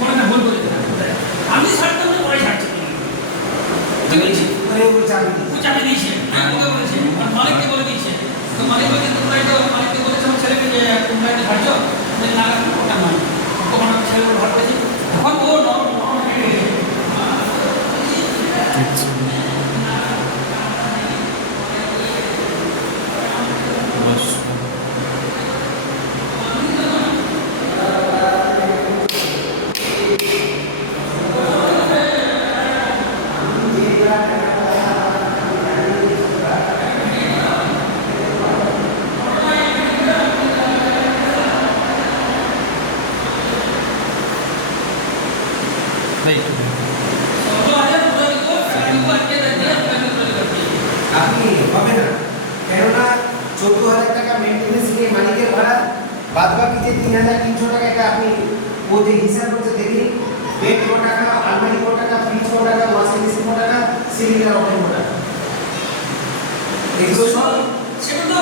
পরে না ভুল বলতে আমি ছাড়তাম না, পরে ছাড়ছি কি বলছি ও চাবি দিয়েছে, ওকে বলেছে আর মালিককে বলে দিয়েছে। তো মালিক বলছে তোমরা এটা, মালিককে বলেছে আমার ছেলেকে যে তোমরা এটা ছাড়ছো, না ওটা নয়, তখন আমি ছেলেগুলো ভালো করেছি। এখন তো আপনি হবে না, কেননা 14,000 টাকা মেনটেন্যান্স নিয়ে মালিকের ভাড়া, বাদ বাকি যে 3,300 টাকা, এটা আপনি ও যে হিসাব করতে দেখি, বেড কত টাকা, আলমারি কত টাকা, ফ্রিজ কত টাকা, ওয়াশিং মেশিন কত টাকা, সিলিন্ডার কত টাকা, এগুলো সব সেটা তো